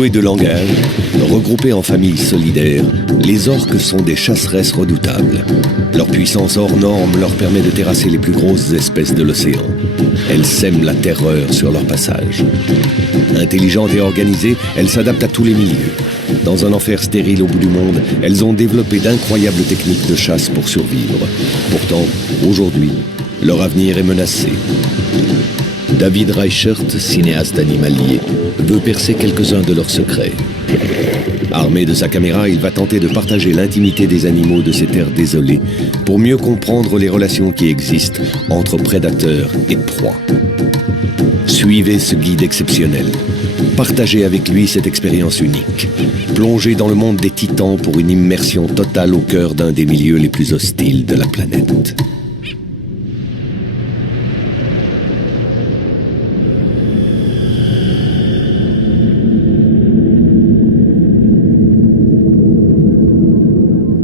Doués de langage, regroupés en familles solidaires, les orques sont des chasseresses redoutables. Leur puissance hors norme leur permet de terrasser les plus grosses espèces de l'océan. Elles sèment la terreur sur leur passage. Intelligentes et organisées, elles s'adaptent à tous les milieux. Dans un enfer stérile au bout du monde, elles ont développé d'incroyables techniques de chasse pour survivre. Pourtant, aujourd'hui, leur avenir est menacé. David Reichert, cinéaste animalier, veut percer quelques-uns de leurs secrets. Armé de sa caméra, il va tenter de partager l'intimité des animaux de ces terres désolées pour mieux comprendre les relations qui existent entre prédateurs et proies. Suivez ce guide exceptionnel. Partagez avec lui cette expérience unique. Plongez dans le monde des titans pour une immersion totale au cœur d'un des milieux les plus hostiles de la planète.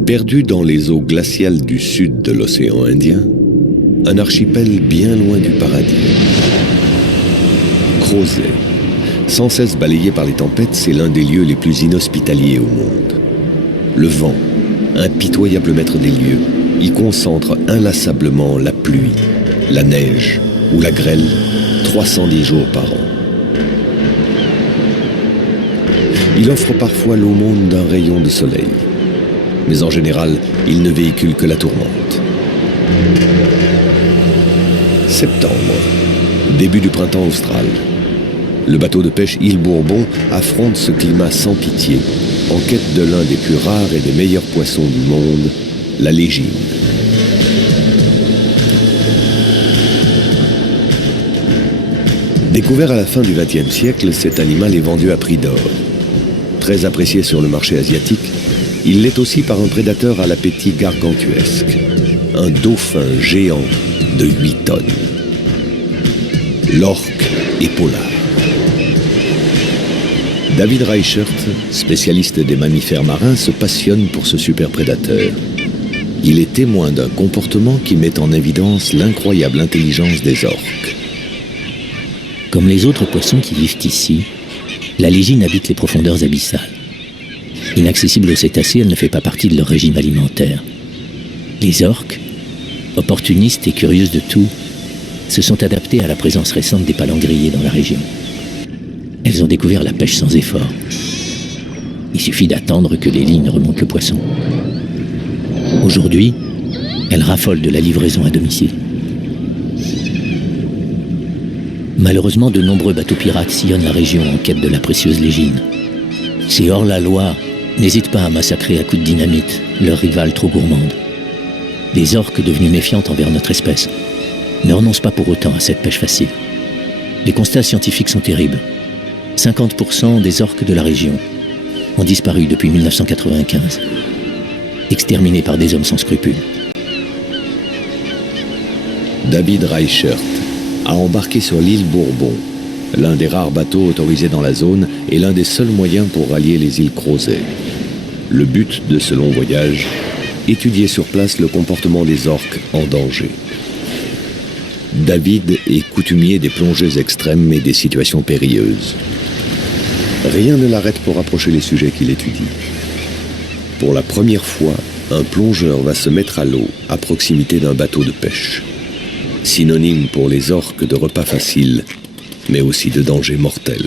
Perdu dans les eaux glaciales du sud de l'océan Indien, un archipel bien loin du paradis. Crozet, sans cesse balayé par les tempêtes, c'est l'un des lieux les plus inhospitaliers au monde. Le vent, impitoyable maître des lieux, y concentre inlassablement la pluie, la neige ou la grêle 310 jours par an. Il offre parfois l'aumône d'un rayon de soleil. Mais en général, il ne véhicule que la tourmente. Septembre, début du printemps austral. Le bateau de pêche Île Bourbon affronte ce climat sans pitié, en quête de l'un des plus rares et des meilleurs poissons du monde, la légine. Découvert à la fin du XXe siècle, cet animal est vendu à prix d'or. Très apprécié sur le marché asiatique, il l'est aussi par un prédateur à l'appétit gargantuesque, un dauphin géant de 8 tonnes. L'orque épaulard. David Reichert, spécialiste des mammifères marins, se passionne pour ce super prédateur. Il est témoin d'un comportement qui met en évidence l'incroyable intelligence des orques. Comme les autres poissons qui vivent ici, la légine habite les profondeurs abyssales. Inaccessible aux cétacés, elle ne fait pas partie de leur régime alimentaire. Les orques, opportunistes et curieuses de tout, se sont adaptées à la présence récente des palangriers dans la région. Elles ont découvert la pêche sans effort. Il suffit d'attendre que les lignes remontent le poisson. Aujourd'hui, elles raffolent de la livraison à domicile. Malheureusement, de nombreux bateaux pirates sillonnent la région en quête de la précieuse légine. Ces hors-la-loi n'hésitent pas à massacrer à coups de dynamite leurs rivales trop gourmandes. Les orques devenues méfiantes envers notre espèce ne renoncent pas pour autant à cette pêche facile. Les constats scientifiques sont terribles. 50% des orques de la région ont disparu depuis 1995, exterminés par des hommes sans scrupules. David Reichert a embarqué sur l'île Bourbon, l'un des rares bateaux autorisés dans la zone et l'un des seuls moyens pour rallier les îles Crozet. Le but de ce long voyage, étudier sur place le comportement des orques en danger. David est coutumier des plongées extrêmes et des situations périlleuses. Rien ne l'arrête pour approcher les sujets qu'il étudie. Pour la première fois, un plongeur va se mettre à l'eau à proximité d'un bateau de pêche. Synonyme pour les orques de repas faciles, mais aussi de danger mortel.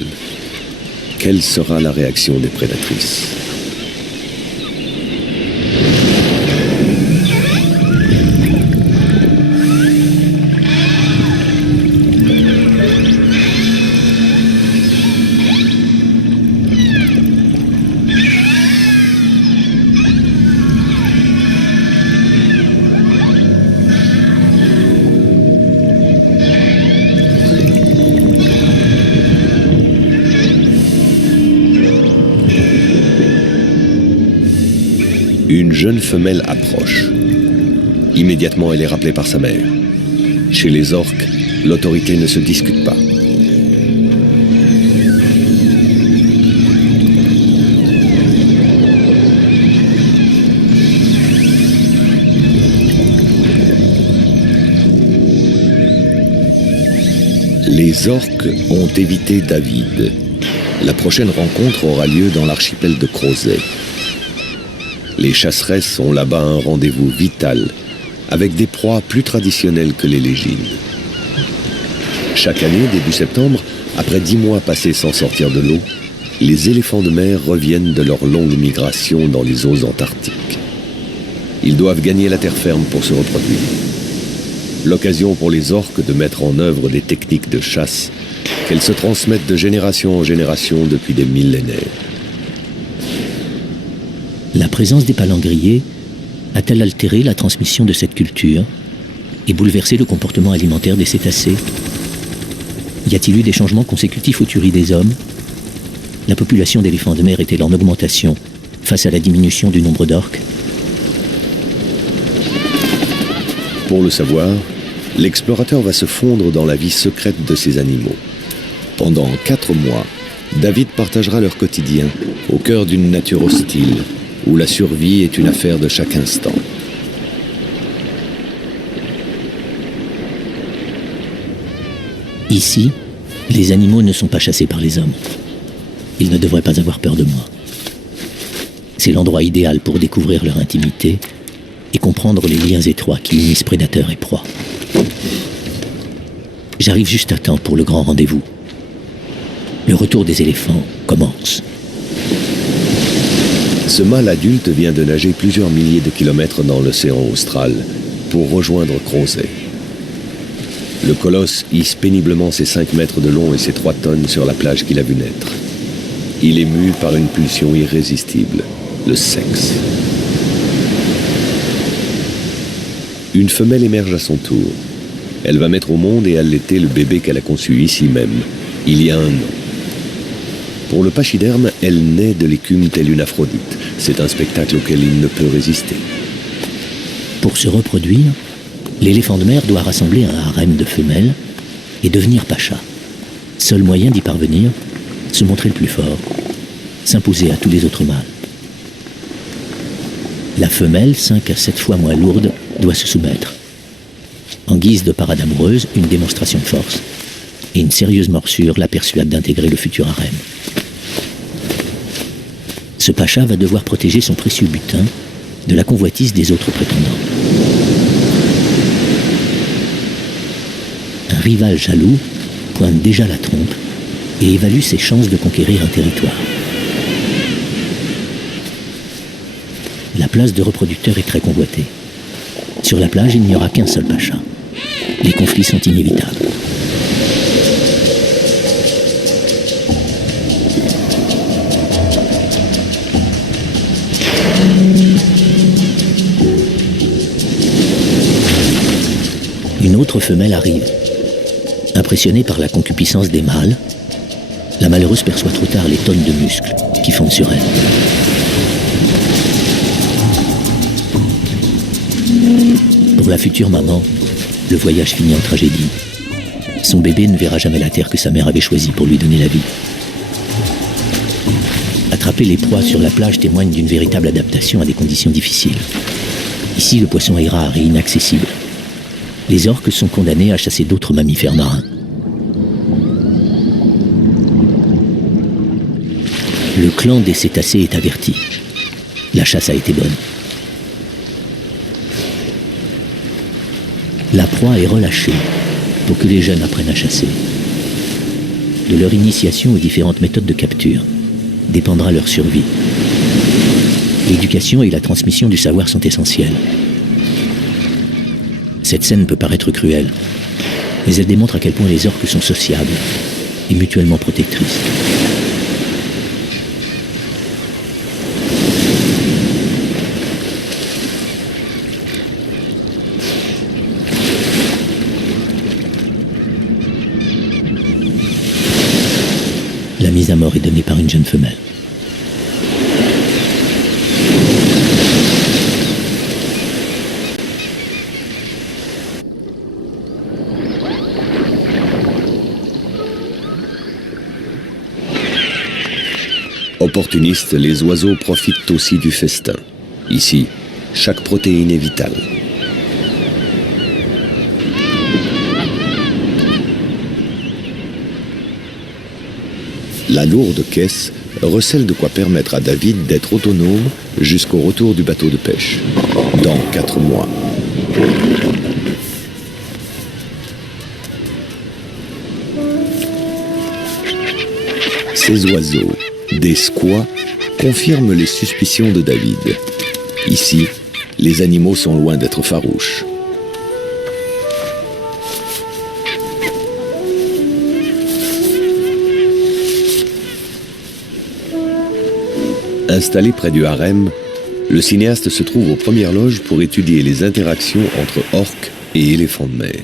Quelle sera la réaction des prédatrices ? Une jeune femelle approche. Immédiatement, elle est rappelée par sa mère. Chez les orques, l'autorité ne se discute pas. Les orques ont évité David. La prochaine rencontre aura lieu dans l'archipel de Crozet. Les chasseresses ont là-bas un rendez-vous vital, avec des proies plus traditionnelles que les légines. Chaque année, début septembre, après 10 mois passés sans sortir de l'eau, les éléphants de mer reviennent de leur longue migration dans les eaux antarctiques. Ils doivent gagner la terre ferme pour se reproduire. L'occasion pour les orques de mettre en œuvre des techniques de chasse qu'elles se transmettent de génération en génération depuis des millénaires. La présence des palangriers a-t-elle altéré la transmission de cette culture et bouleversé le comportement alimentaire des cétacés? Y a-t-il eu des changements consécutifs aux tueries des hommes? La population d'éléphants de mer est-elle en augmentation face à la diminution du nombre d'orques? Pour le savoir, l'explorateur va se fondre dans la vie secrète de ces animaux. Pendant 4 mois, David partagera leur quotidien au cœur d'une nature hostile, où la survie est une affaire de chaque instant. Ici, les animaux ne sont pas chassés par les hommes. Ils ne devraient pas avoir peur de moi. C'est l'endroit idéal pour découvrir leur intimité et comprendre les liens étroits qui unissent prédateurs et proies. J'arrive juste à temps pour le grand rendez-vous. Le retour des éléphants commence. Ce mâle adulte vient de nager plusieurs milliers de kilomètres dans l'océan austral pour rejoindre Crozet. Le colosse hisse péniblement ses 5 mètres de long et ses 3 tonnes sur la plage qu'il a vu naître. Il est mu par une pulsion irrésistible, le sexe. Une femelle émerge à son tour. Elle va mettre au monde et allaiter le bébé qu'elle a conçu ici même, il y a 1 an. Pour le pachyderme, elle naît de l'écume telle une Aphrodite. C'est un spectacle auquel il ne peut résister. Pour se reproduire, l'éléphant de mer doit rassembler un harem de femelles et devenir pacha. Seul moyen d'y parvenir, se montrer le plus fort, s'imposer à tous les autres mâles. La femelle, 5 à 7 fois moins lourde, doit se soumettre. En guise de parade amoureuse, une démonstration de force et une sérieuse morsure la persuade d'intégrer le futur harem. Ce pacha va devoir protéger son précieux butin de la convoitise des autres prétendants. Un rival jaloux pointe déjà la trompe et évalue ses chances de conquérir un territoire. La place de reproducteur est très convoitée. Sur la plage, il n'y aura qu'un seul pacha. Les conflits sont inévitables. Une autre femelle arrive. Impressionnée par la concupiscence des mâles, la malheureuse perçoit trop tard les tonnes de muscles qui fondent sur elle. Pour la future maman, le voyage finit en tragédie. Son bébé ne verra jamais la terre que sa mère avait choisie pour lui donner la vie. Attraper les proies sur la plage témoigne d'une véritable adaptation à des conditions difficiles. Ici, le poisson est rare et inaccessible. Les orques sont condamnés à chasser d'autres mammifères marins. Le clan des cétacés est averti. La chasse a été bonne. La proie est relâchée pour que les jeunes apprennent à chasser. De leur initiation aux différentes méthodes de capture dépendra leur survie. L'éducation et la transmission du savoir sont essentielles. Cette scène peut paraître cruelle, mais elle démontre à quel point les orques sont sociables et mutuellement protectrices. La mise à mort est donnée par une jeune femelle. Opportunistes, les oiseaux profitent aussi du festin. Ici, chaque protéine est vitale. La lourde caisse recèle de quoi permettre à David d'être autonome jusqu'au retour du bateau de pêche, dans 4 mois. Ces oiseaux, des squois, confirment les suspicions de David. Ici, les animaux sont loin d'être farouches. Installé près du harem, le cinéaste se trouve aux premières loges pour étudier les interactions entre orques et éléphants de mer.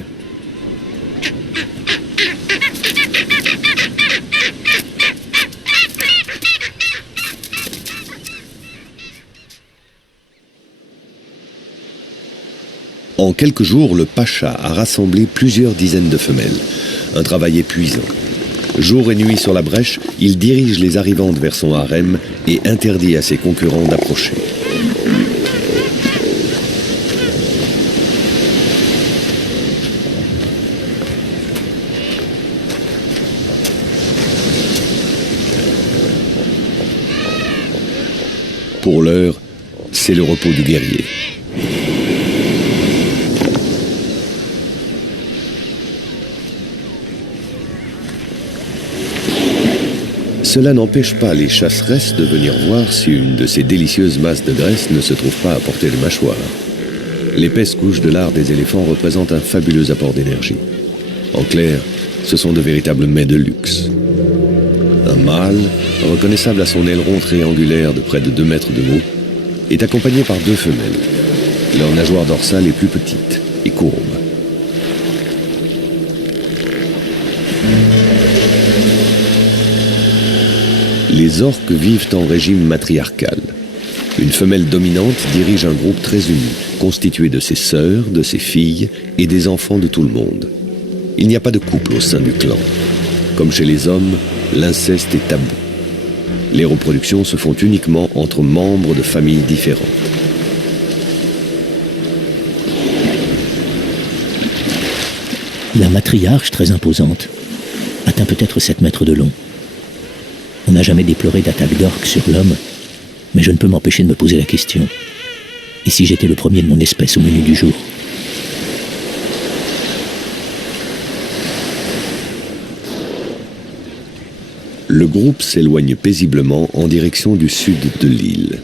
En quelques jours, le pacha a rassemblé plusieurs dizaines de femelles. Un travail épuisant. Jour et nuit sur la brèche, il dirige les arrivantes vers son harem et interdit à ses concurrents d'approcher. Pour l'heure, c'est le repos du guerrier. Cela n'empêche pas les chasseresses de venir voir si une de ces délicieuses masses de graisse ne se trouve pas à portée de mâchoire. L'épaisse couche de lard des éléphants représente un fabuleux apport d'énergie. En clair, ce sont de véritables mets de luxe. Un mâle, reconnaissable à son aileron triangulaire de près de 2 mètres de haut, est accompagné par 2 femelles. Leur nageoire dorsale est plus petite et courbe. Les orques vivent en régime matriarcal. Une femelle dominante dirige un groupe très uni, constitué de ses sœurs, de ses filles et des enfants de tout le monde. Il n'y a pas de couple au sein du clan. Comme chez les hommes, l'inceste est tabou. Les reproductions se font uniquement entre membres de familles différentes. La matriarche, très imposante, atteint peut-être 7 mètres de long. On n'a jamais déploré d'attaque d'orques sur l'homme, mais je ne peux m'empêcher de me poser la question. Et si j'étais le premier de mon espèce au menu du jour ? Le groupe s'éloigne paisiblement en direction du sud de l'île.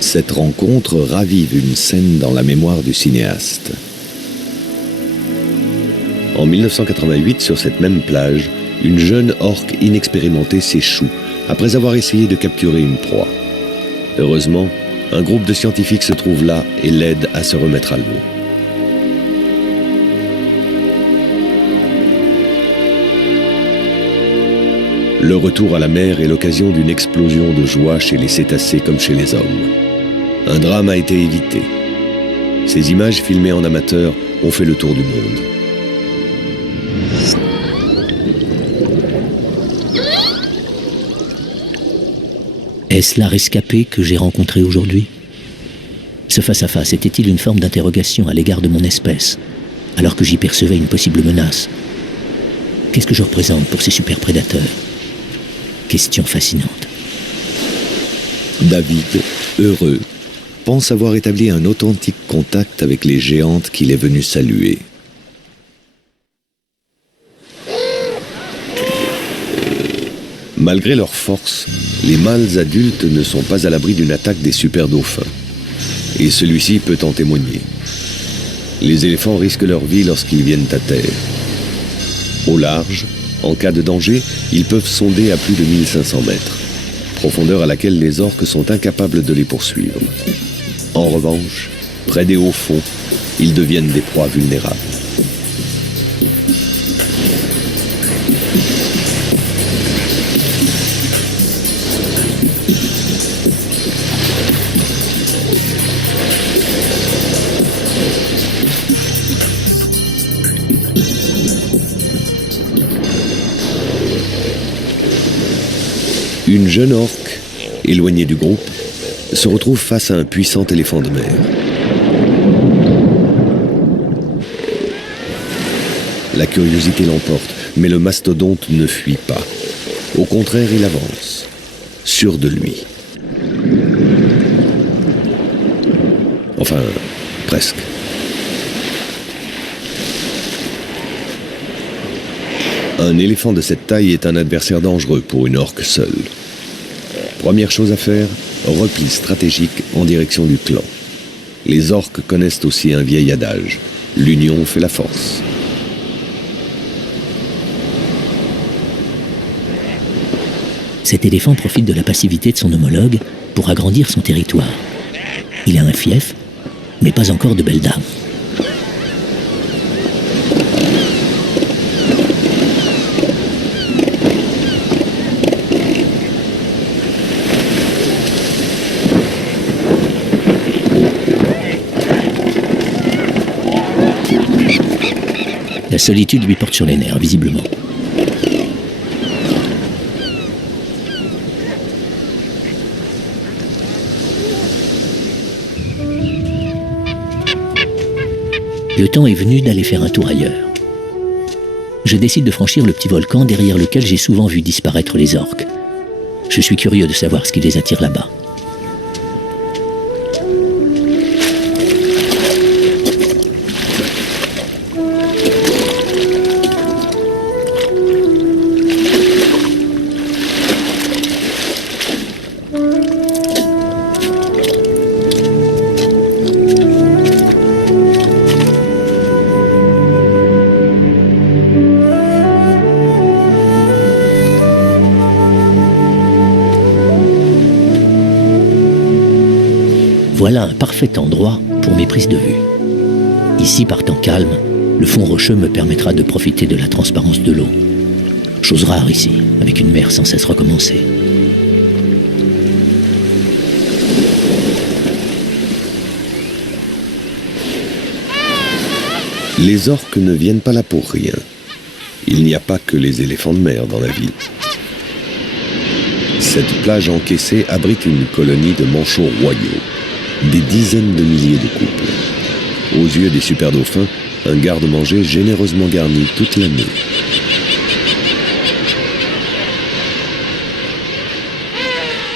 Cette rencontre ravive une scène dans la mémoire du cinéaste. En 1988, sur cette même plage, une jeune orque inexpérimentée s'échoue après avoir essayé de capturer une proie. Heureusement, un groupe de scientifiques se trouve là et l'aide à se remettre à l'eau. Le retour à la mer est l'occasion d'une explosion de joie chez les cétacés comme chez les hommes. Un drame a été évité. Ces images filmées en amateur ont fait le tour du monde. Est-ce la rescapée que j'ai rencontrée aujourd'hui ? Ce face-à-face était-il une forme d'interrogation à l'égard de mon espèce, alors que j'y percevais une possible menace ? Qu'est-ce que je représente pour ces super prédateurs ? Question fascinante. David, heureux, pense avoir établi un authentique contact avec les géantes qu'il est venu saluer. Malgré leur force, les mâles adultes ne sont pas à l'abri d'une attaque des super dauphins. Et celui-ci peut en témoigner. Les éléphants risquent leur vie lorsqu'ils viennent à terre. Au large, en cas de danger, ils peuvent sonder à plus de 1500 mètres, profondeur à laquelle les orques sont incapables de les poursuivre. En revanche, près des hauts fonds, ils deviennent des proies vulnérables. Une jeune orque, éloignée du groupe, se retrouve face à un puissant éléphant de mer. La curiosité l'emporte, mais le mastodonte ne fuit pas. Au contraire, il avance, sûr de lui. Enfin, presque. Un éléphant de cette taille est un adversaire dangereux pour une orque seule. Première chose à faire, repli stratégique en direction du clan. Les orques connaissent aussi un vieil adage. L'union fait la force. Cet éléphant profite de la passivité de son homologue pour agrandir son territoire. Il a un fief, mais pas encore de belles dames. La solitude lui porte sur les nerfs, visiblement. Le temps est venu d'aller faire un tour ailleurs. Je décide de franchir le petit volcan derrière lequel j'ai souvent vu disparaître les orques. Je suis curieux de savoir ce qui les attire là-bas. Voilà un parfait endroit pour mes prises de vue. Ici, par temps calme, le fond rocheux me permettra de profiter de la transparence de l'eau. Chose rare ici, avec une mer sans cesse recommencée. Les orques ne viennent pas là pour rien. Il n'y a pas que les éléphants de mer dans la ville. Cette plage encaissée abrite une colonie de manchots royaux. Des dizaines de milliers de couples. Aux yeux des super dauphins, un garde-manger généreusement garni toute l'année.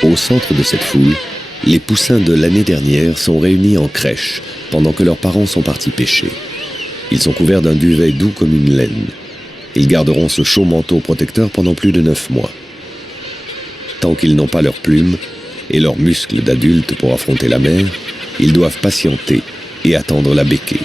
Au centre de cette foule, les poussins de l'année dernière sont réunis en crèche pendant que leurs parents sont partis pêcher. Ils sont couverts d'un duvet doux comme une laine. Ils garderont ce chaud manteau protecteur pendant plus de 9 mois. Tant qu'ils n'ont pas leurs plumes et leurs muscles d'adultes pour affronter la mer, ils doivent patienter et attendre la béquée.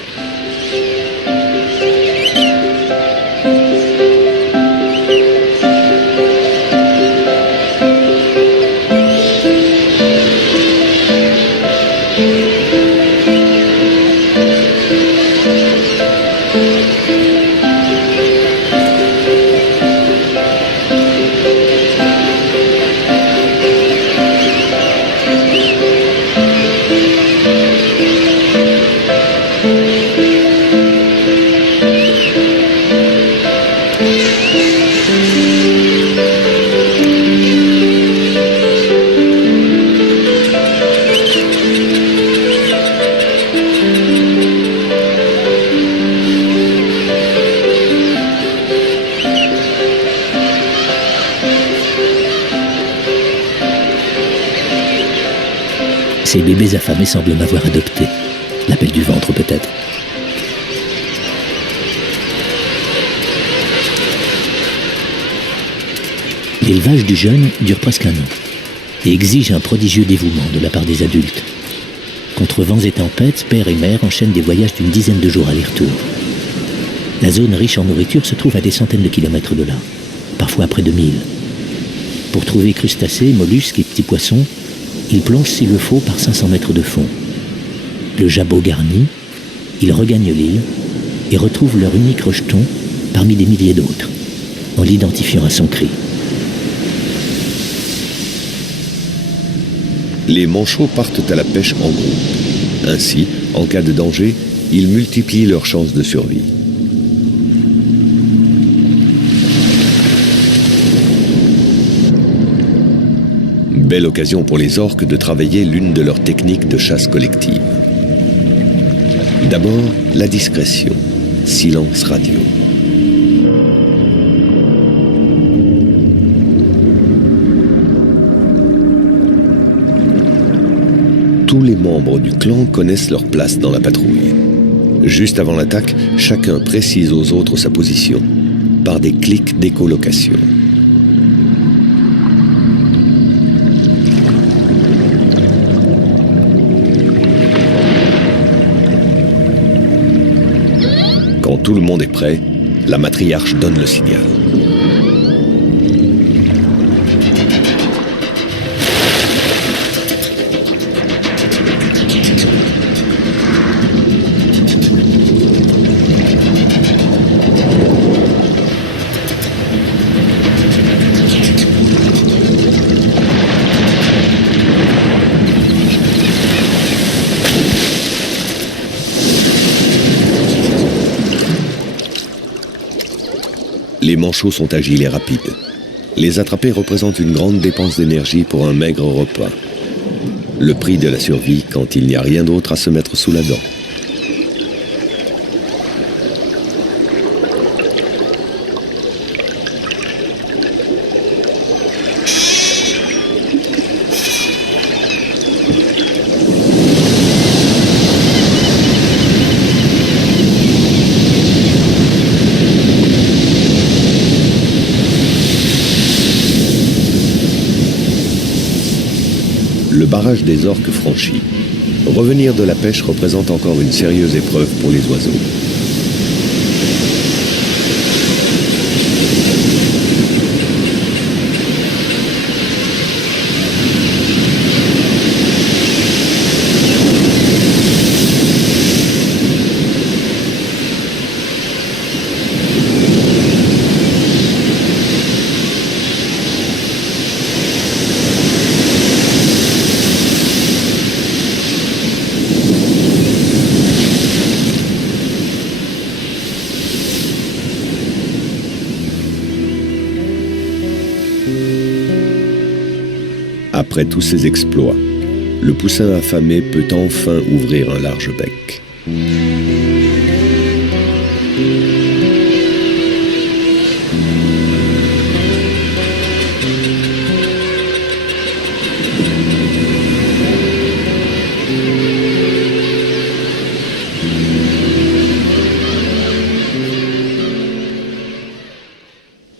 Ces bébés affamés semblent m'avoir adopté. L'appel du ventre peut-être. L'élevage du jeune dure presque 1 an et exige un prodigieux dévouement de la part des adultes. Contre vents et tempêtes, père et mère enchaînent des voyages d'une dizaine de jours aller-retour. La zone riche en nourriture se trouve à des centaines de kilomètres de là, parfois à près de 1000. Pour trouver crustacés, mollusques et petits poissons, ils plongent s'il le faut par 500 mètres de fond. Le jabot garni, ils regagnent l'île et retrouvent leur unique rejeton parmi des milliers d'autres, en l'identifiant à son cri. Les manchots partent à la pêche en groupe. Ainsi, en cas de danger, ils multiplient leurs chances de survie. Belle occasion pour les orques de travailler l'une de leurs techniques de chasse collective. D'abord, la discrétion, silence radio. membres du clan connaissent leur place dans la patrouille. Juste avant l'attaque, chacun précise aux autres sa position, par des clics d'écolocation. Quand tout le monde est prêt, la matriarche donne le signal. Les manchots sont agiles et rapides. Les attraper représente une grande dépense d'énergie pour un maigre repas. Le prix de la survie quand il n'y a rien d'autre à se mettre sous la dent. Le barrage des orques franchi. Revenir de la pêche représente encore une sérieuse épreuve pour les oiseaux. Après tous ces exploits, le poussin affamé peut enfin ouvrir un large bec.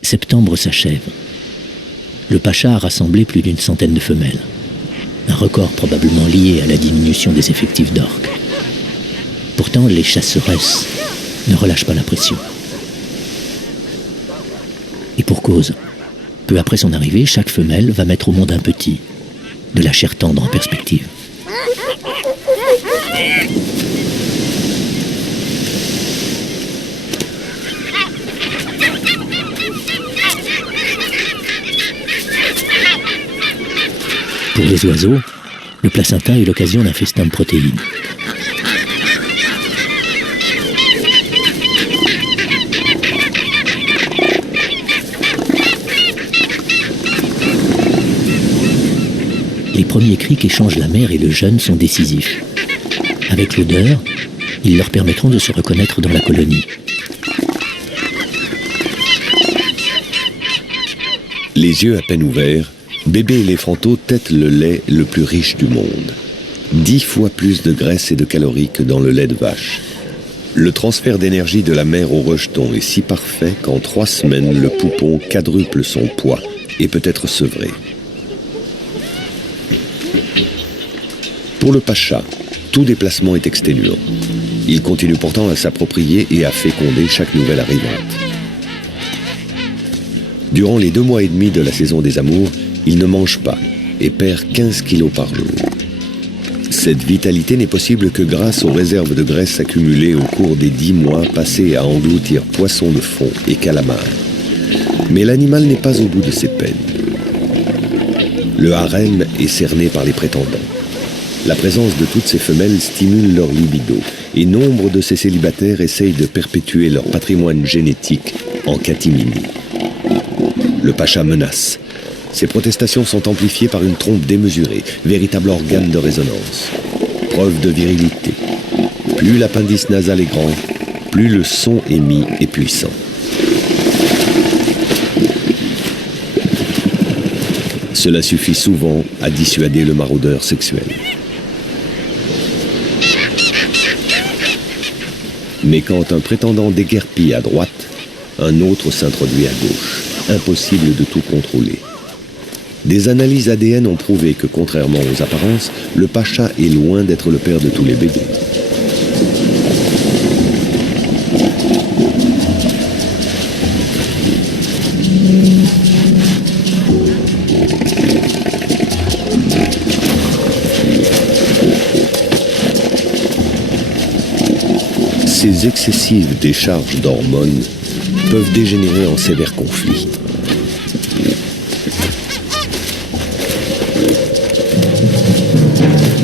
Septembre s'achève. Le pacha a rassemblé plus d'une centaine de femelles. Un record probablement lié à la diminution des effectifs d'orques. Pourtant, les chasseresses ne relâchent pas la pression. Et pour cause, peu après son arrivée, chaque femelle va mettre au monde un petit, de la chair tendre en perspective. Pour les oiseaux, le placenta est l'occasion d'un festin de protéines. Les premiers cris qu'échangent la mère et le jeune sont décisifs. Avec l'odeur, ils leur permettront de se reconnaître dans la colonie. Les yeux à peine ouverts, bébé éléphanteau tète le lait le plus riche du monde. 10 fois plus de graisse et de calories que dans le lait de vache. Le transfert d'énergie de la mère au rejeton est si parfait qu'en 3 semaines, le poupon quadruple son poids et peut être sevré. Pour le pacha, tout déplacement est exténuant. Il continue pourtant à s'approprier et à féconder chaque nouvelle arrivante. Durant les 2 mois et demi de la saison des amours, il ne mange pas et perd 15 kilos par jour. Cette vitalité n'est possible que grâce aux réserves de graisse accumulées au cours des 10 mois passés à engloutir poissons de fond et calamars. Mais l'animal n'est pas au bout de ses peines. Le harem est cerné par les prétendants. La présence de toutes ces femelles stimule leur libido et nombre de ces célibataires essayent de perpétuer leur patrimoine génétique en catimini. Le pacha menace. Ces protestations sont amplifiées par une trompe démesurée, véritable organe de résonance. Preuve de virilité. Plus l'appendice nasal est grand, plus le son émis est puissant. Cela suffit souvent à dissuader le maraudeur sexuel. Mais quand un prétendant déguerpit à droite, un autre s'introduit à gauche. Impossible de tout contrôler. Des analyses ADN ont prouvé que, contrairement aux apparences, le pacha est loin d'être le père de tous les bébés. Ces excessives décharges d'hormones peuvent dégénérer en sévères conflits.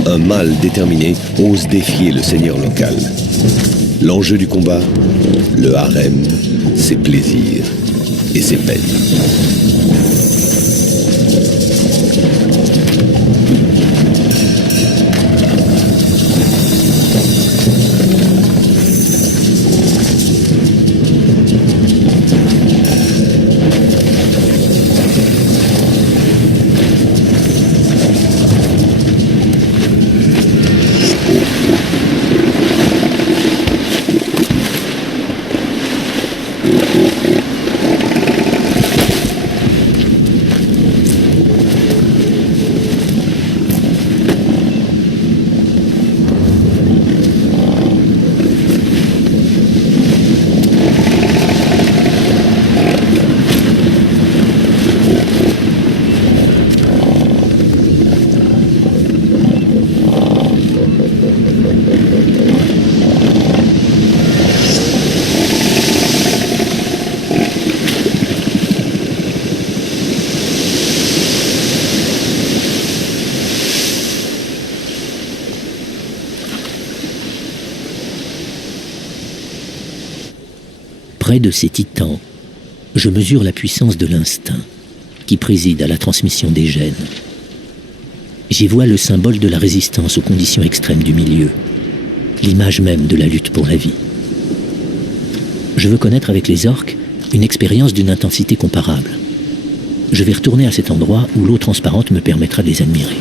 Un mâle déterminé ose défier le seigneur local. L'enjeu du combat, le harem, ses plaisirs et ses peines. Près de ces titans, je mesure la puissance de l'instinct qui préside à la transmission des gènes. J'y vois le symbole de la résistance aux conditions extrêmes du milieu, l'image même de la lutte pour la vie. Je veux connaître avec les orques une expérience d'une intensité comparable. Je vais retourner à cet endroit où l'eau transparente me permettra de les admirer.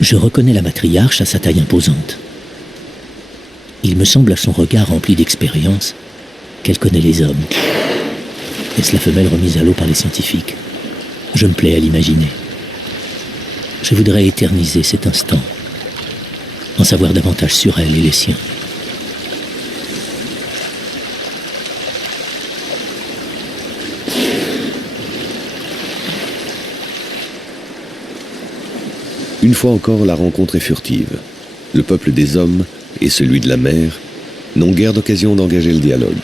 Je reconnais la matriarche à sa taille imposante. Il me semble à son regard rempli d'expérience qu'elle connaît les hommes. Est-ce la femelle remise à l'eau par les scientifiques? Je me plais à l'imaginer. Je voudrais éterniser cet instant, en savoir davantage sur elle et les siens. Une fois encore, la rencontre est furtive. Le peuple des hommes et celui de la mer n'ont guère d'occasion d'engager le dialogue.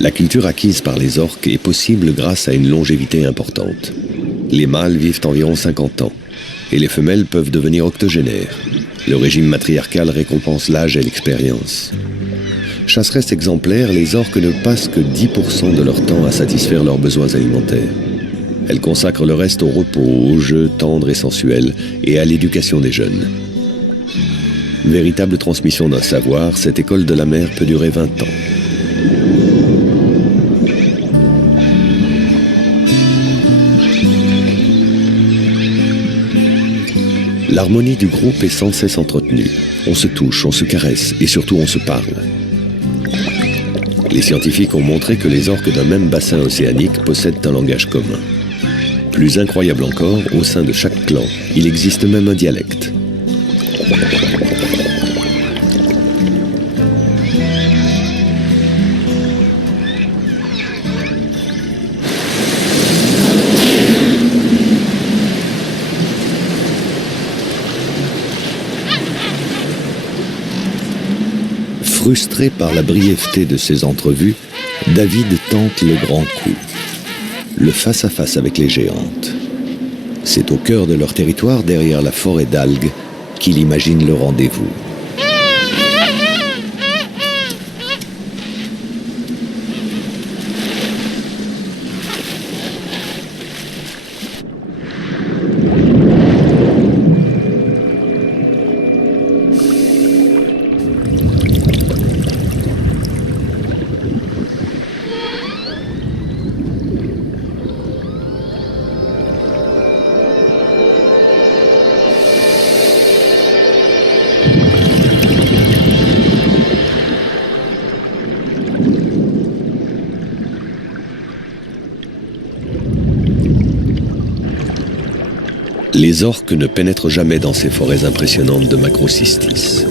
La culture acquise par les orques est possible grâce à une longévité importante. Les mâles vivent environ 50 ans et les femelles peuvent devenir octogénaires. Le régime matriarcal récompense l'âge et l'expérience. Chasseresses exemplaires, les orques ne passent que 10% de leur temps à satisfaire leurs besoins alimentaires. Elles consacrent le reste au repos, aux jeux tendres et sensuels et à l'éducation des jeunes. Véritable transmission d'un savoir, cette école de la mer peut durer 20 ans. L'harmonie du groupe est sans cesse entretenue. On se touche, on se caresse et surtout on se parle. Les scientifiques ont montré que les orques d'un même bassin océanique possèdent un langage commun. Plus incroyable encore, au sein de chaque clan, il existe même un dialecte. Frustré par la brièveté de ces entrevues, David tente le grand coup, le face-à-face avec les géantes. C'est au cœur de leur territoire, derrière la forêt d'algues, qu'il imagine le rendez-vous. Les orques ne pénètrent jamais dans ces forêts impressionnantes de Macrocystis.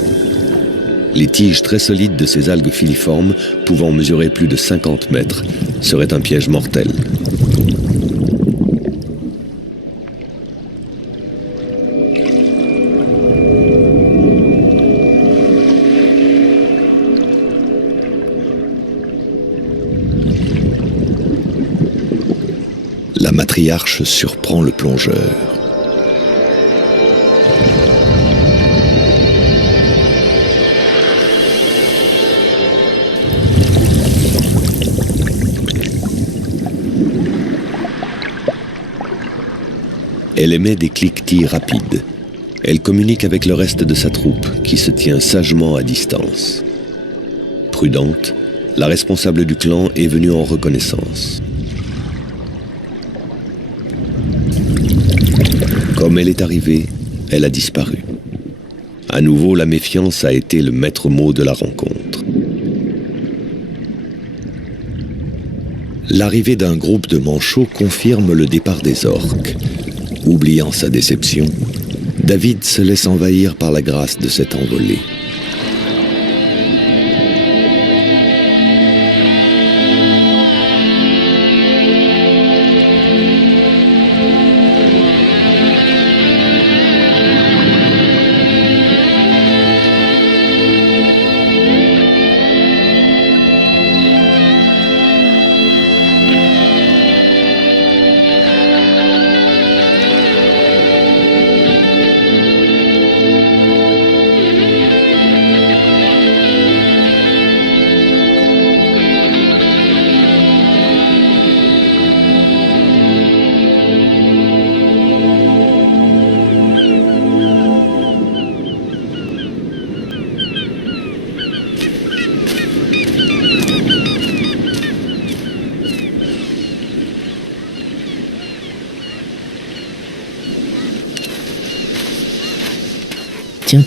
Les tiges très solides de ces algues filiformes, pouvant mesurer plus de 50 mètres, seraient un piège mortel. La matriarche surprend le plongeur. Elle émet des cliquetis rapides. Elle communique avec le reste de sa troupe, qui se tient sagement à distance. Prudente, la responsable du clan est venue en reconnaissance. Comme elle est arrivée, elle a disparu. À nouveau, la méfiance a été le maître mot de la rencontre. L'arrivée d'un groupe de manchots confirme le départ des orques. Oubliant sa déception, David se laisse envahir par la grâce de cette envolée.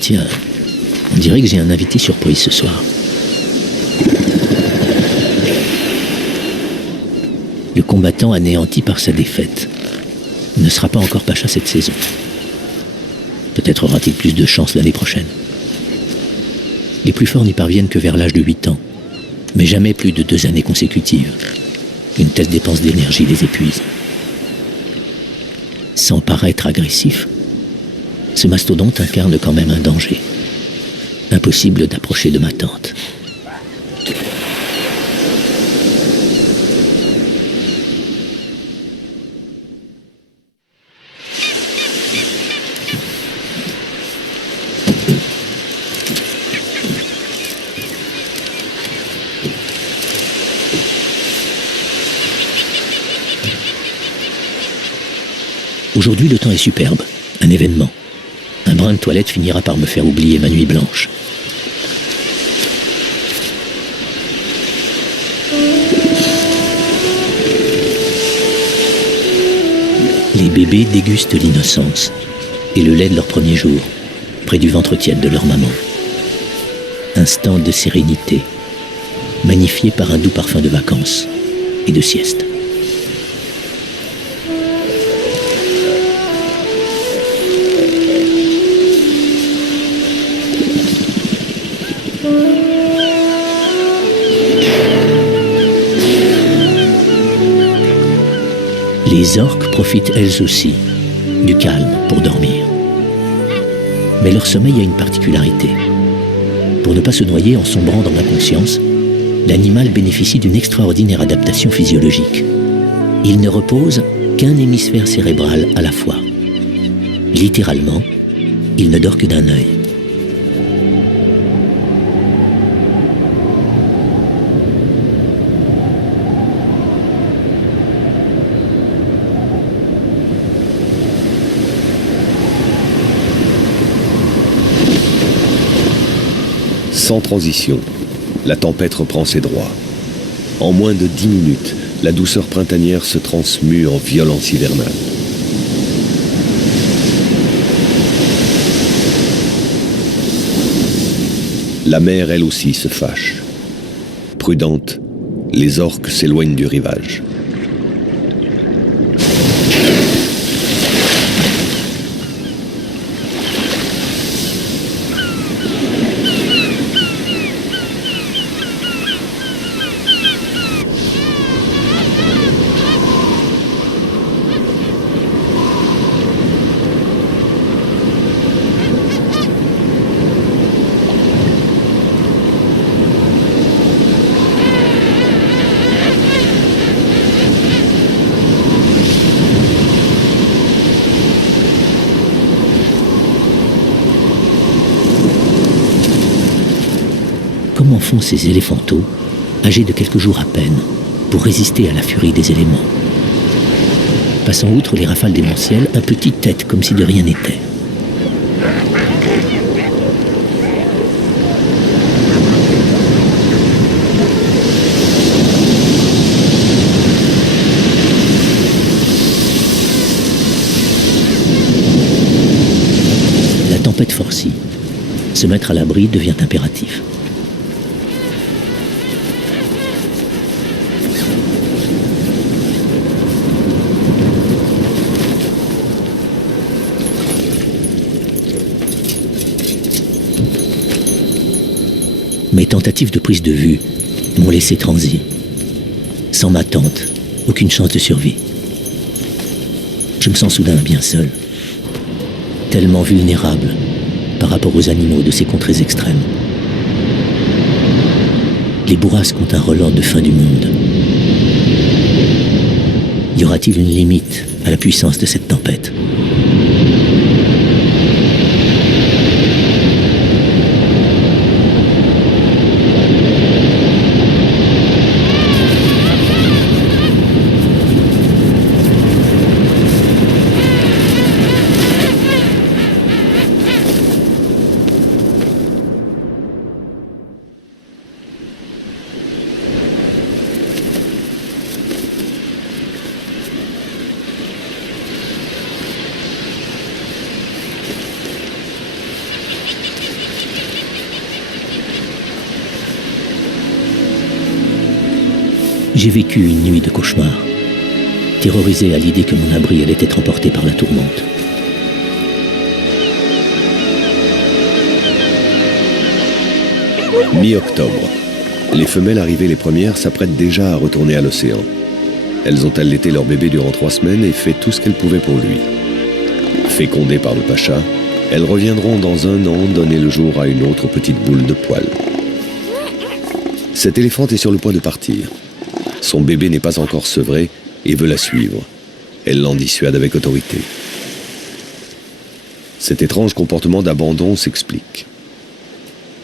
Tiens, on dirait que j'ai un invité surprise ce soir. Le combattant anéanti par sa défaite ne sera pas encore pacha cette saison. Peut-être aura-t-il plus de chance l'année prochaine. Les plus forts n'y parviennent que vers l'âge de 8 ans, mais jamais plus de 2 années consécutives. Une telle dépense d'énergie les épuise. Sans paraître agressif, ce mastodonte incarne quand même un danger. Impossible d'approcher de ma tente. Aujourd'hui, le temps est superbe, un événement. Un brin de toilette finira par me faire oublier ma nuit blanche. Les bébés dégustent l'innocence et le lait de leur premier jour, près du ventre tiède de leur maman. Instant de sérénité, magnifié par un doux parfum de vacances et de sieste. Les orques profitent elles aussi du calme pour dormir. Mais leur sommeil a une particularité. Pour ne pas se noyer en sombrant dans l'inconscience, l'animal bénéficie d'une extraordinaire adaptation physiologique. Il ne repose qu'un hémisphère cérébral à la fois. Littéralement, il ne dort que d'un œil. Sans transition, la tempête reprend ses droits. En moins de 10 minutes, la douceur printanière se transmue en violence hivernale. La mer, elle aussi, se fâche. Prudente, les orques s'éloignent du rivage. Comment font ces éléphantaux, âgés de quelques jours à peine, pour résister à la furie des éléments? Passant outre les rafales démentielles, un petit tête comme si de rien n'était. La tempête forcit. Se mettre à l'abri devient impératif. Mes tentatives de prise de vue m'ont laissé transi. Sans ma tente, aucune chance de survie. Je me sens soudain bien seul, tellement vulnérable par rapport aux animaux de ces contrées extrêmes. Les bourrasques ont un relent de fin du monde. Y aura-t-il une limite à la puissance de cette tempête ? J'ai vécu une nuit de cauchemar, terrorisé à l'idée que mon abri allait être emporté par la tourmente. Mi-octobre. Les femelles arrivées les premières s'apprêtent déjà à retourner à l'océan. Elles ont allaité leur bébé durant 3 semaines et fait tout ce qu'elles pouvaient pour lui. Fécondées par le pacha, elles reviendront dans 1 an donner le jour à une autre petite boule de poil. Cette éléphante est sur le point de partir. Son bébé n'est pas encore sevré et veut la suivre. Elle l'en dissuade avec autorité. Cet étrange comportement d'abandon s'explique.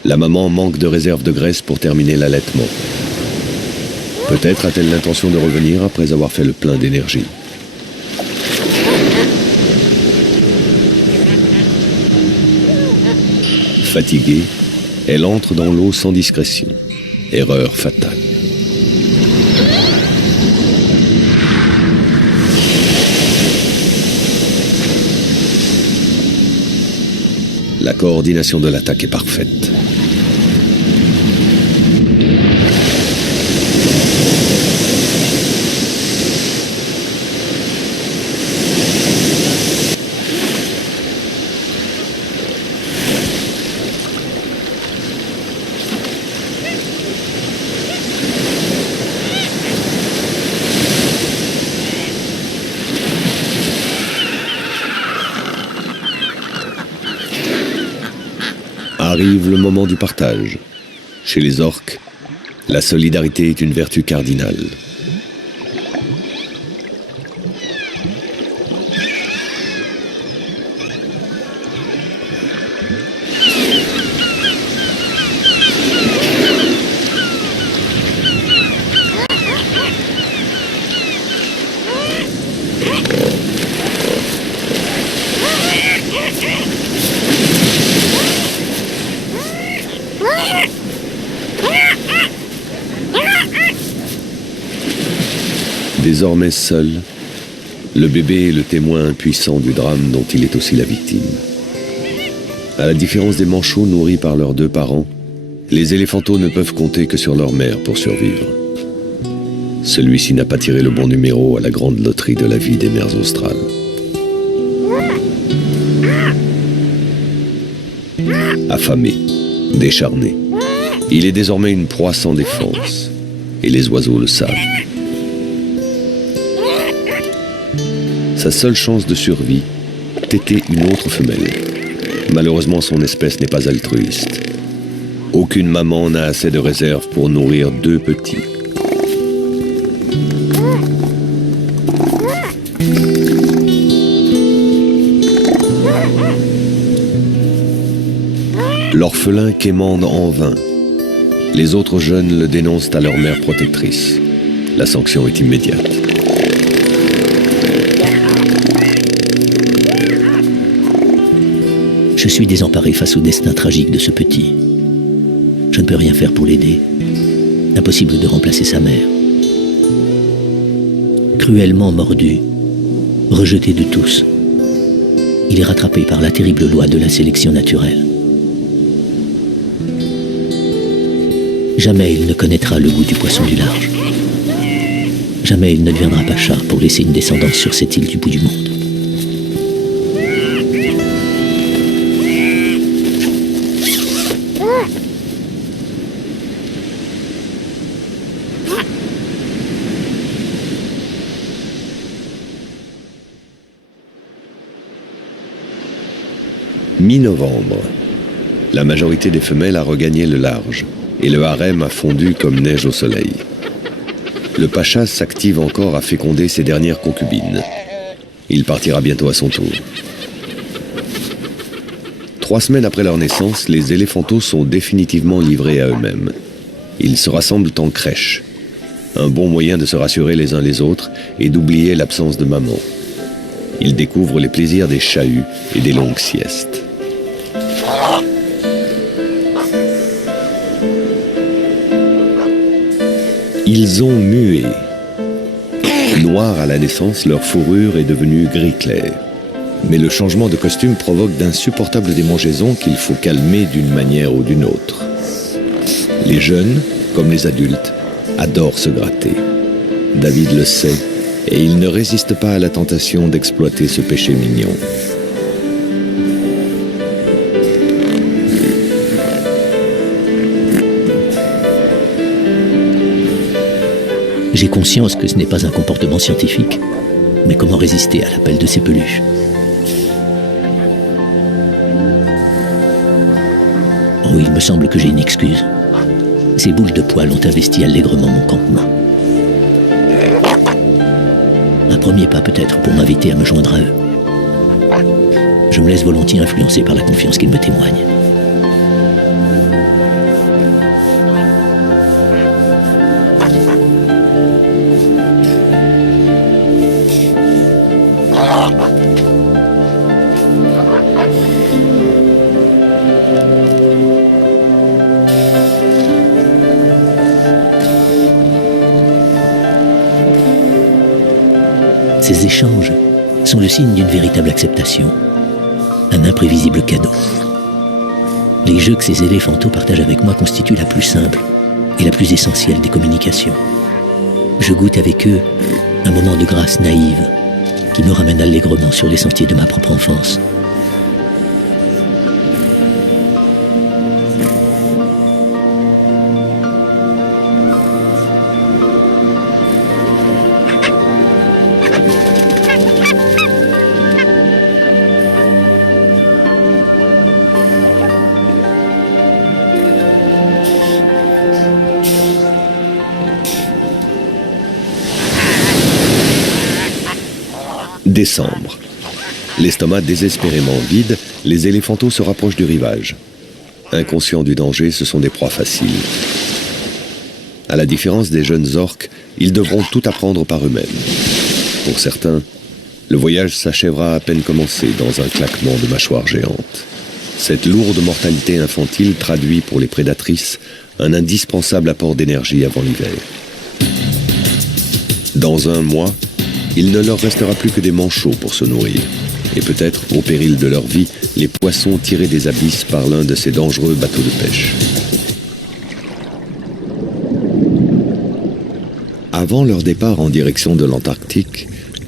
La maman manque de réserve de graisse pour terminer l'allaitement. Peut-être a-t-elle l'intention de revenir après avoir fait le plein d'énergie. Fatiguée, elle entre dans l'eau sans discrétion. Erreur fatale. La coordination de l'attaque est parfaite. Arrive le moment du partage. Chez les orques, la solidarité est une vertu cardinale. Désormais seul, le bébé est le témoin impuissant du drame dont il est aussi la victime. À la différence des manchots nourris par leurs 2 parents, les éléphanteaux ne peuvent compter que sur leur mère pour survivre. Celui-ci n'a pas tiré le bon numéro à la grande loterie de la vie des mers australes. Affamé, décharné, il est désormais une proie sans défense, et les oiseaux le savent. Sa seule chance de survie, téter une autre femelle. Malheureusement, son espèce n'est pas altruiste. Aucune maman n'a assez de réserve pour nourrir 2 petits. L'orphelin quémande en vain. Les autres jeunes le dénoncent à leur mère protectrice. La sanction est immédiate. Je suis désemparé face au destin tragique de ce petit. Je ne peux rien faire pour l'aider. Impossible de remplacer sa mère. Cruellement mordu, rejeté de tous, il est rattrapé par la terrible loi de la sélection naturelle. Jamais il ne connaîtra le goût du poisson du large. Jamais il ne deviendra pacha pour laisser une descendance sur cette île du bout du monde. Mi-novembre. La majorité des femelles a regagné le large et le harem a fondu comme neige au soleil. Le pacha s'active encore à féconder ses dernières concubines. Il partira bientôt à son tour. 3 semaines après leur naissance, les éléphanteaux sont définitivement livrés à eux-mêmes. Ils se rassemblent en crèche. Un bon moyen de se rassurer les uns les autres et d'oublier l'absence de maman. Ils découvrent les plaisirs des chahuts et des longues siestes. Ils ont mué. Noir à la naissance, leur fourrure est devenue gris clair. Mais le changement de costume provoque d'insupportables démangeaisons qu'il faut calmer d'une manière ou d'une autre. Les jeunes, comme les adultes, adorent se gratter. David le sait, et il ne résiste pas à la tentation d'exploiter ce péché mignon. J'ai conscience que ce n'est pas un comportement scientifique, mais comment résister à l'appel de ces peluches? Oh, il me semble que j'ai une excuse. Ces boules de poils ont investi allègrement mon campement. Un premier pas peut-être pour m'inviter à me joindre à eux. Je me laisse volontiers influencer par la confiance qu'ils me témoignent. Ces échanges sont le signe d'une véritable acceptation, un imprévisible cadeau. Les jeux que ces éléphanteaux partagent avec moi constituent la plus simple et la plus essentielle des communications. Je goûte avec eux un moment de grâce naïve qui me ramène allègrement sur les sentiers de ma propre enfance. Décembre. L'estomac désespérément vide, les éléphanteaux se rapprochent du rivage. Inconscients du danger, ce sont des proies faciles. À la différence des jeunes orques, ils devront tout apprendre par eux-mêmes. Pour certains, le voyage s'achèvera à peine commencé dans un claquement de mâchoires géantes. Cette lourde mortalité infantile traduit pour les prédatrices un indispensable apport d'énergie avant l'hiver. Dans un mois, il ne leur restera plus que des manchots pour se nourrir. Et peut-être, au péril de leur vie, les poissons tirés des abysses par l'un de ces dangereux bateaux de pêche. Avant leur départ en direction de l'Antarctique,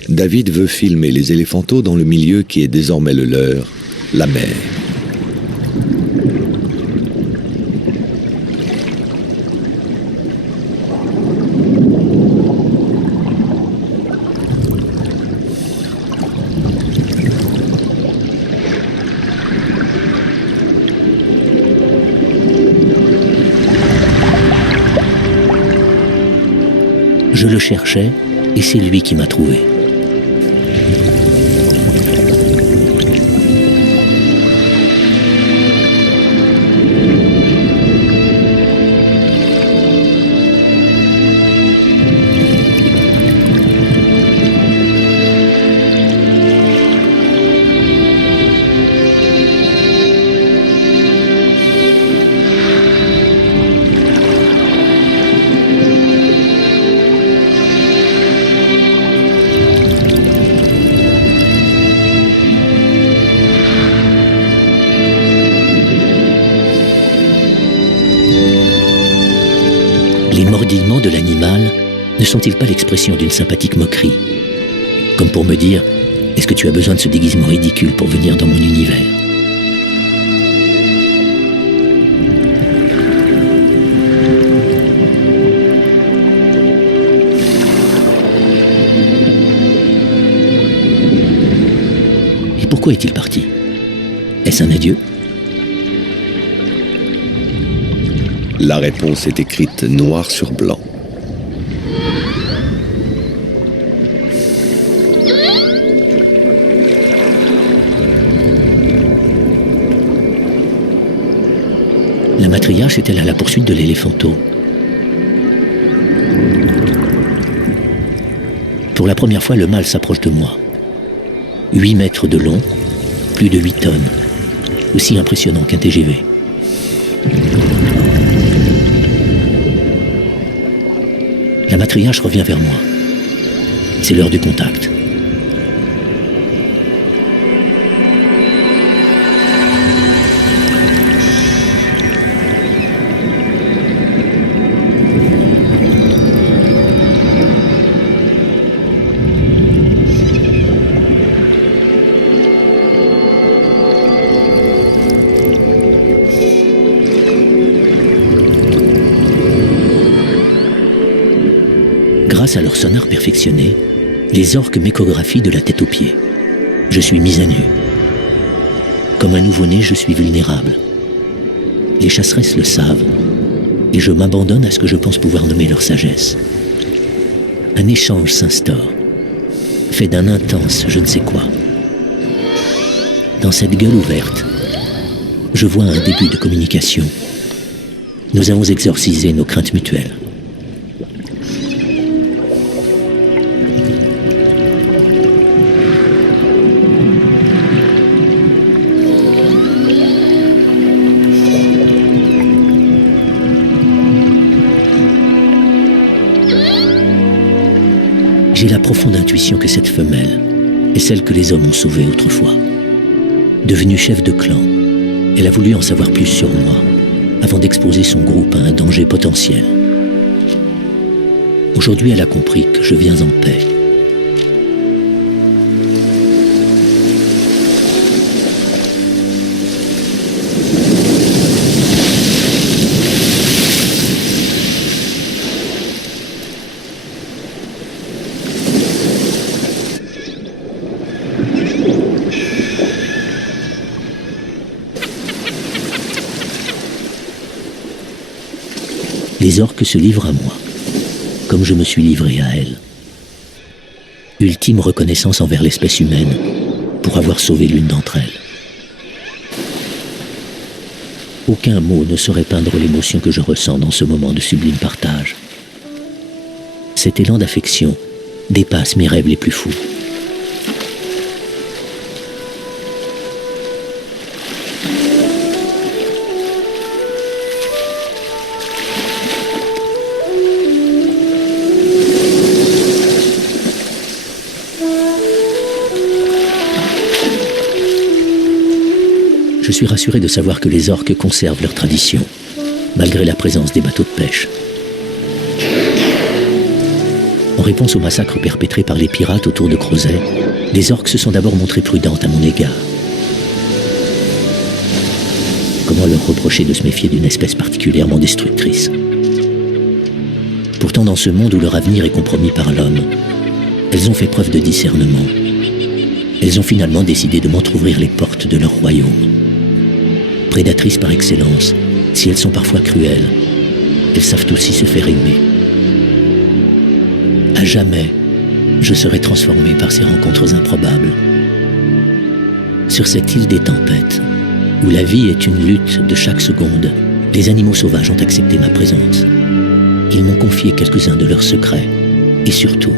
David veut filmer les éléphanteaux dans le milieu qui est désormais le leur, la mer. Je le cherchais et c'est lui qui m'a trouvé. Les mordillements de l'animal ne sont-ils pas l'expression d'une sympathique moquerie? Comme pour me dire, est-ce que tu as besoin de ce déguisement ridicule pour venir dans mon univers? Et pourquoi est-il parti? Est-ce un adieu? La réponse est écrite noir sur blanc. La matriarche est-elle à la poursuite de l'éléphanteau? Pour la première fois, le mâle s'approche de moi. 8 mètres de long, plus de 8 tonnes. Aussi impressionnant qu'un TGV. La matriarche revient vers moi. C'est l'heure du contact. Grâce à leur sonar perfectionné, les orques m'échographient de la tête aux pieds. Je suis mis à nu. Comme un nouveau-né, je suis vulnérable. Les chasseresses le savent, et je m'abandonne à ce que je pense pouvoir nommer leur sagesse. Un échange s'instaure, fait d'un intense je ne sais quoi. Dans cette gueule ouverte, je vois un début de communication. Nous avons exorcisé nos craintes mutuelles. J'ai la profonde intuition que cette femelle est celle que les hommes ont sauvée autrefois. Devenue chef de clan, elle a voulu en savoir plus sur moi, avant d'exposer son groupe à un danger potentiel. Aujourd'hui, elle a compris que je viens en paix. Les orques se livrent à moi, comme je me suis livré à elles. Ultime reconnaissance envers l'espèce humaine pour avoir sauvé l'une d'entre elles. Aucun mot ne saurait peindre l'émotion que je ressens dans ce moment de sublime partage. Cet élan d'affection dépasse mes rêves les plus fous. Je suis rassuré de savoir que les orques conservent leur tradition, malgré la présence des bateaux de pêche. En réponse au massacre perpétré par les pirates autour de Crozet, les orques se sont d'abord montrées prudentes à mon égard. Comment leur reprocher de se méfier d'une espèce particulièrement destructrice? Pourtant, dans ce monde où leur avenir est compromis par l'homme, elles ont fait preuve de discernement. Elles ont finalement décidé de m'entrouvrir les portes de leur royaume. Prédatrices par excellence, si elles sont parfois cruelles, elles savent aussi se faire aimer. À jamais, je serai transformé par ces rencontres improbables. Sur cette île des tempêtes, où la vie est une lutte de chaque seconde, les animaux sauvages ont accepté ma présence. Ils m'ont confié quelques-uns de leurs secrets, et surtout,